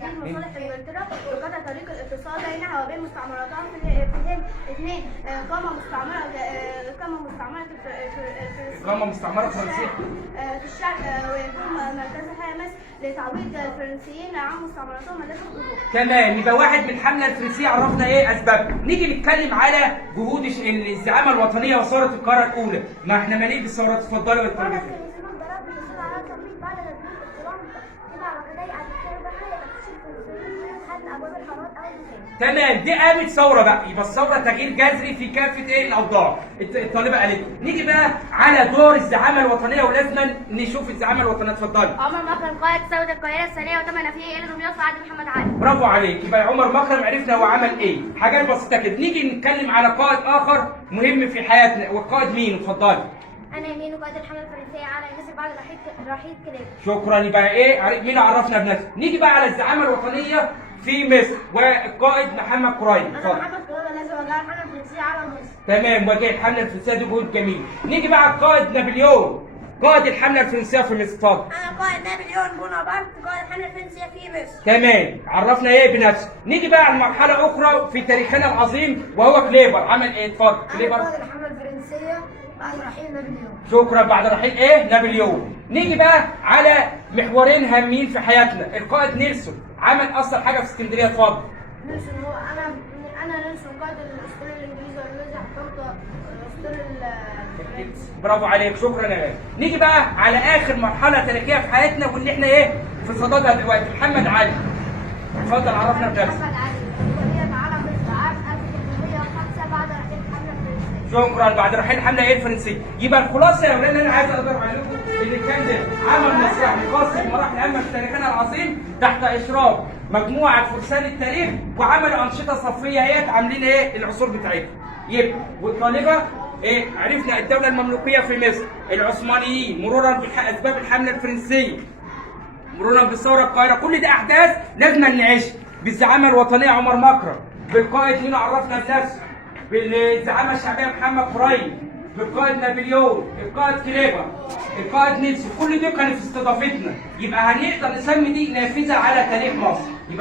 تنزيل مصالح انجلترا وقطع طريق الاتصال بينها وبين مستعمراتها في حين اثنين إقامة مستعمرة فرنسية في الشرق ويكون مركزها مصر لتعويض الفرنسيين عن مستعمراتهم التي في الجنوب. تمام، يبقى واحد من الحملة الفرنسية عرفنا ايه اسبابها. نيجي نتكلم على جهود الزعامة الوطنية وثورة القاهرة الأولى. ما احنا مالين بالثورات، اتفضلي يا دكتور. تمام، دي قامت ثوره بقى، يبقى الثوره تغيير جذري في كافه ايه الاوضاع. الطالبه قالت. نيجي بقى على دور الزعامه الوطنيه، ولازم نشوف الزعامه الوطنيه. اتفضلي. عمر مكرم قائد ثوره القاهره الثانيه وتم فيه الى دمياط عادل محمد علي. برافو عليك، يبقى عمر مكرم عرفنا هو عمل ايه، حاجات بسيطه كده. نيجي نتكلم على قائد اخر مهم في حياتنا، والقائد مين؟ اتفضلي. انا يمين قائد الحمله الفرنسيه على مصر بعد رحيل كلاب. شكرا، يبقى ايه مين عرفنا بنفسه. نيجي بقى على الزعامه الوطنيه في مصر والقائد محمد قريب. انا محمد قريب لازم وجه الحمله الفرنسيه على مصر. تمام، وجه الحمله الفرنسيه، دي جهود جميل. نيجي بقى على القائد نابليون قائد الحمله الفرنسيه في مصر. اتفضل. انا قائد نابليون بونابرت قائد الحمله الفرنسيه في مصر. تمام، عرفنا ايه بنفسه. نيجي بقى على مرحله اخرى في تاريخنا العظيم وهو كليبر. عمل ايه؟ اتفضل. كليبر قائد الحمله الفرنسيه بعد رحيل نابليون. شكرا، بعد رحيل ايه؟ نابليون. نيجي بقى على محورين هامين في حياتنا. القائد نيلسون عمل اصل حاجه في اسكندريه. اتفضل. نيلسون هو انا نيلسون قائد الاسطول الانجليزي والذي حكمت الاسطول الفرنسي. برافو عليك، شكرا يا غالي. نيجي بقى على اخر مرحله تاريخيه في حياتنا واللي احنا ايه في صددها دلوقتي. محمد علي. اتفضل، عرفنا بنفسك. محمد علي ولية على مصر عام 1805 بعد رحيل الحمله الفرنسيه. شكرا، بعد رحيل الحمله ايه الفرنسيه. يبقى الخلاصه يا ولاد اللي انا عايز اقدر عليكم اللي كان ده عمل مسرحي خاص بمراحل هامه في تاريخنا العظيم تحت اشراف مجموعه فرسان التاريخ، وعملوا انشطه صفيه اهيت عاملين ايه العصور بتاعتهم. يبقى والطالبه ايه عرفنا الدوله المملوكيه في مصر، العثمانيين، مرورا باسباب الحمله الفرنسيه، مرورا بالثوره القاهره. كل دي احداث لازم نعيشها. بالزعامه الوطنيه عمر مكرم، بالقائد مين عرفنا بنفسه، بالزعامه الشعبيه محمد قريب، بالقائد نابليون، القائد كليبر، القائد نيلسون. كل دي كانت في استضافتنا. يبقى هنقدر نسمي دي نافذه على تاريخ مصر.